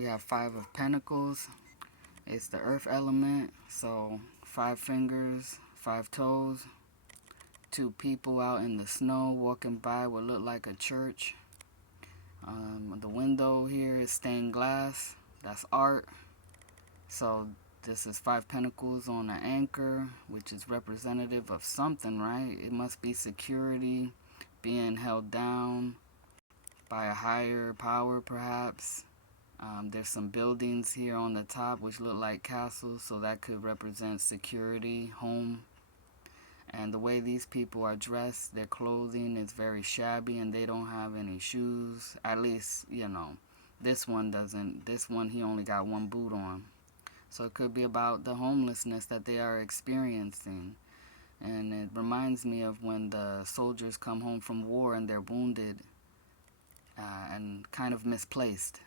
We have 5 of Pentacles. It's the earth element, so 5 fingers, 5 toes. 2 people out in the snow walking by what look like a church. The window here is stained glass. That's art. So this is 5 Pentacles on an anchor, which is representative of something, right? It must be security, being held down by a higher power, perhaps. There's some buildings here on the top which look like castles, so that could represent security, home. And the way these people are dressed, their clothing is very shabby, and they don't have any shoes. At least, this one doesn't. This one, he only got 1 boot on. So it could be about the homelessness that they are experiencing. And it reminds me of when the soldiers come home from war and they're wounded and kind of misplaced.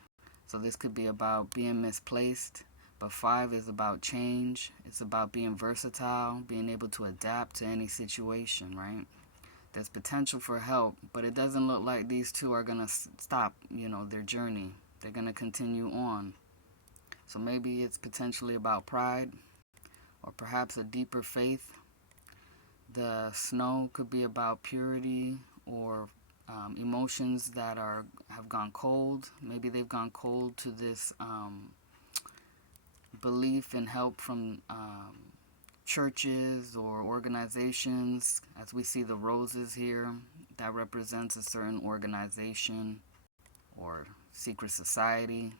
So this could be about being misplaced. But 5 is about change. It's about being versatile, being able to adapt to any situation, right? There's potential for help, but it doesn't look like these two are going to stop, their journey. They're going to continue on. So maybe it's potentially about pride or perhaps a deeper faith. The snow could be about purity or emotions that have gone cold. Maybe they've gone cold to this belief and help from churches or organizations. As we see the roses here, that represents a certain organization or secret society.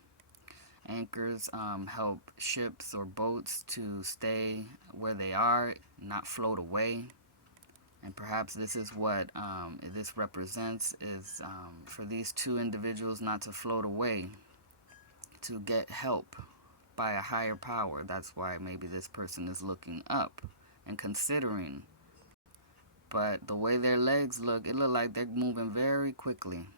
Anchors help ships or boats to stay where they are, not float away. And perhaps this is what this represents, is for these 2 individuals not to float away, to get help by a higher power. That's why maybe this person is looking up and considering. But the way their legs look, it looks like they're moving very quickly.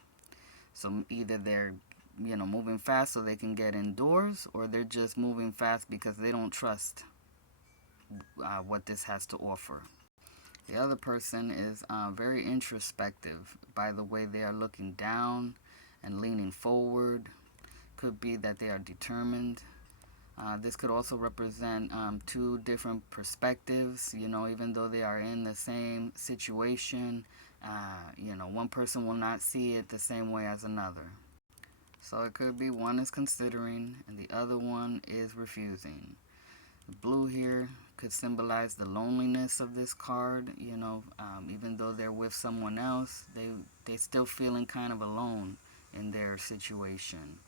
So either they're moving fast so they can get indoors, or they're just moving fast because they don't trust what this has to offer. The other person is very introspective by the way they are looking down and leaning forward. Could be that they are determined. This could also represent 2 different perspectives. Even though they are in the same situation, one person will not see it the same way as another. So it could be one is considering and the other one is refusing. The blue here could symbolize the loneliness of this card. Even though they're with someone else, they still feeling kind of alone in their situation.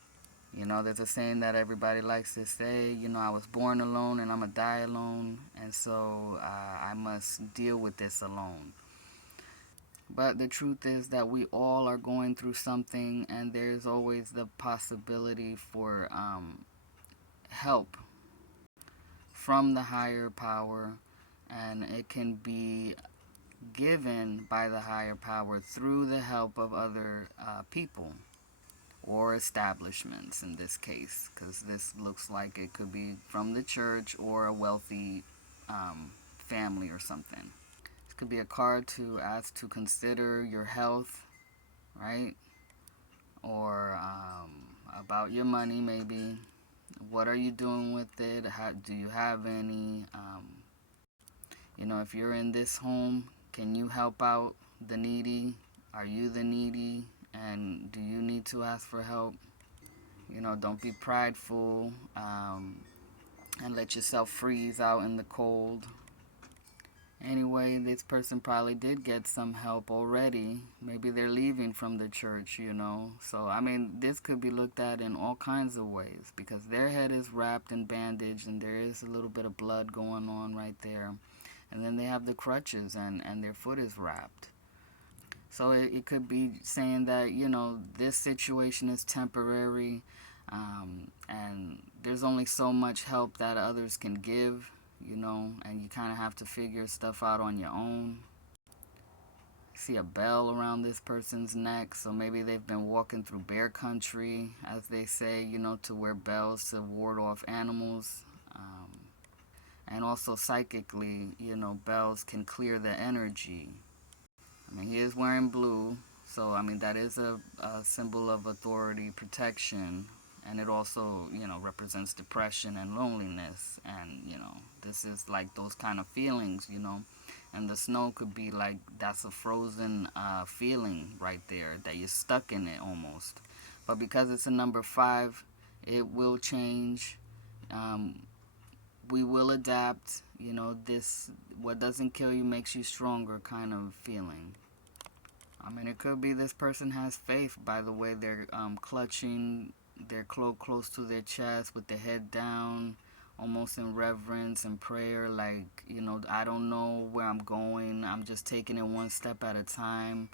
There's a saying that everybody likes to say, I was born alone and I'm going to die alone, and so I must deal with this alone. But the truth is that we all are going through something, and there's always the possibility for help from the higher power, and it can be given by the higher power through the help of other people or establishments in this case, because this looks like it could be from the church or a wealthy family or something. This could be a card to ask to consider your health, right? Or about your money, maybe. What are you doing with it? Do you have any? If you're in this home, can you help out the needy? Are you the needy? And do you need to ask for help? Don't be prideful and let yourself freeze out in the cold. Anyway, this person probably did get some help already. Maybe they're leaving from the church, So, this could be looked at in all kinds of ways, because their head is wrapped and bandaged and there is a little bit of blood going on right there. And then they have the crutches and their foot is wrapped. So it could be saying that, this situation is temporary, and there's only so much help that others can give, and you kind of have to figure stuff out on your own. See a bell around this person's neck, so maybe they've been walking through bear country, as they say, to wear bells to ward off animals. And also psychically, bells can clear the energy. He is wearing blue, so that is a symbol of authority, protection. And it also, represents depression and loneliness. And, this is like those kind of feelings, And the snow could be like, that's a frozen feeling right there, that you're stuck in it almost. But because it's a number 5, it will change. We will adapt. This, what doesn't kill you makes you stronger kind of feeling. I mean, it could be this person has faith by the way they're clutching their cloak close to their chest with their head down, almost in reverence and prayer. Like, I don't know where I'm going. I'm just taking it one step at a time.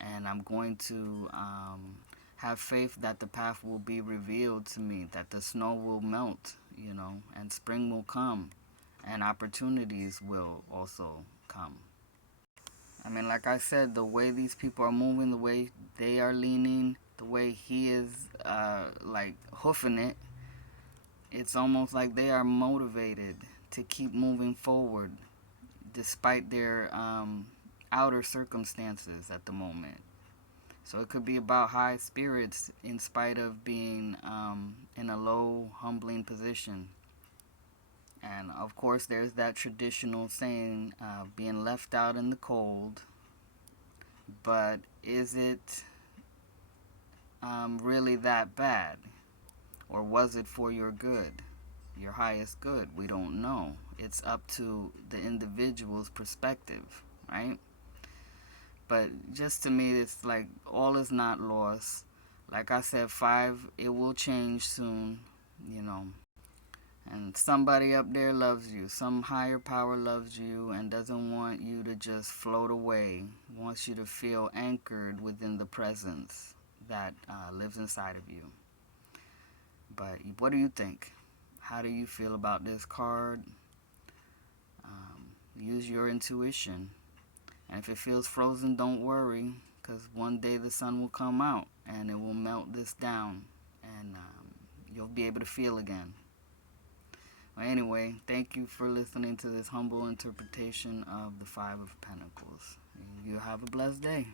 And I'm going to have faith that the path will be revealed to me, that the snow will melt, and spring will come. And opportunities will also come. I mean, like I said, the way these people are moving, the way they are leaning, the way he is, like, hoofing it, it's almost like they are motivated to keep moving forward despite their outer circumstances at the moment. So it could be about high spirits in spite of being in a low, humbling position. And of course, there's that traditional saying, being left out in the cold. But is it really that bad? Or was it for your good, your highest good? We don't know. It's up to the individual's perspective, right? But just to me, it's like all is not lost. Like I said, 5, it will change soon, you know. And somebody up there loves you. Some higher power loves you and doesn't want you to just float away. Wants you to feel anchored within the presence that lives inside of you. But what do you think? How do you feel about this card? Use your intuition. And if it feels frozen, don't worry, because one day the sun will come out and it will melt this down, and you'll be able to feel again. Well, anyway, thank you for listening to this humble interpretation of the 5 of Pentacles. You have a blessed day.